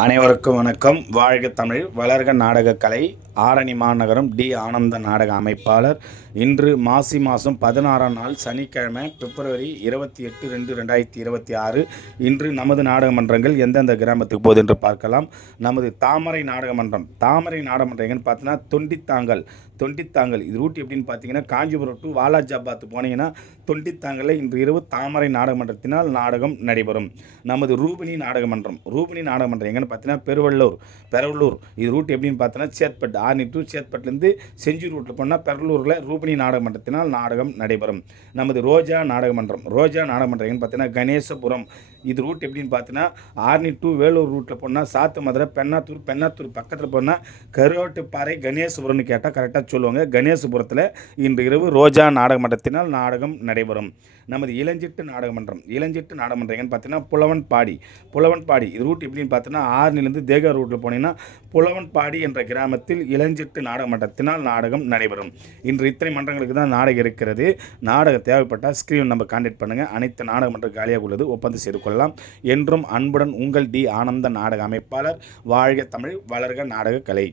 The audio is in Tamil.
அனைவருக்கும் வணக்கம். வாழ்க தமிழ், வளர்க நாடகக்கலை. ஆரணி மாநகரம் டி ஆனந்த நாடக அமைப்பாளர். இன்று மாசி மாதம் 16ஆம் நாள் சனிக்கிழமை, பிப்ரவரி 28/2/2026. இன்று நமது நாடக மன்றங்கள் எந்தெந்த கிராமத்துக்கு போகுது என்று பார்க்கலாம். நமது தாமரை நாடகமன்றம் எங்கன்னு பார்த்தீங்கன்னா தொண்டித்தாங்கல் இது ரூட் எப்படின்னு பார்த்தீங்கன்னா, காஞ்சிபுரம் டு வாலாஜாபாத் போனீங்கன்னா தொண்டித்தாங்கலில் இன்று இரவு தாமரை நாடகமன்றத்தினால் நாடகம் நடைபெறும். நமது ரூபினி நாடகமன்றம் எங்கன்னு பார்த்தீங்கன்னா பெரவலூர் இது ரூட் எப்படின்னு பார்த்தீங்கன்னா சேத்பட் ஆர்னி டு சேத்பட்லேருந்து செஞ்சு ரூட்டில் போனால் பெரவலூரில் ரூபினி நாடகமன்றத்தினால் நாடகம் நடைபெறும். நமது ரோஜா நாடகமன்றம் எங்கன்னு பார்த்தீங்கன்னா கணேசபுரம் இது ரூட் எப்படின்னு பார்த்தீங்கன்னா ஆர்னி டு வேலூர் ரூட்டில் போனால் சாத்து மதுரை பெண்ணாத்தூர் பக்கத்தில் போனால் கருவாட்டுப்பாறை கணேசபுரம்னு கேட்டால் கரெக்டாக சொல்லுவாங்க. கணேசபுரத்தில் இன்று இரவு ரோஜா நாடகமன்றத்தினால் நாடகம் நடைபெறும். நமது இளஞ்சிட்டு நாடகமன்றம் எங்கன்னு பார்த்தீங்கன்னா புலவன்பாடி இது ரூட் எப்படின்னு பார்த்தீங்கன்னா ஆர்னிலேருந்து தேகா ரூட்டில் போனீங்கன்னா புலவன்பாடி என்ற கிராமத்தில் இளஞ்சிட்டு நாடகமன்றத்தினால் நாடகம் நடைபெறும். இன்று இத்தனை மன்றங்களுக்கு தான் நாடகம் இருக்கிறது. நாடகம் தேவைப்பட்டால் ஸ்க்ரீன் நம்ம கான்டாக்ட் பண்ணுங்கள். அனைத்து நாடகமன்றம் காலியாக உள்ளது, ஒப்பந்தம் செய்து கொள்ளலாம். என்றும் அன்புடன் உங்கள் டி ஆனந்த நாடக அமைப்பாளர். வாழ்க தமிழ், வளர்க நாடக கலை.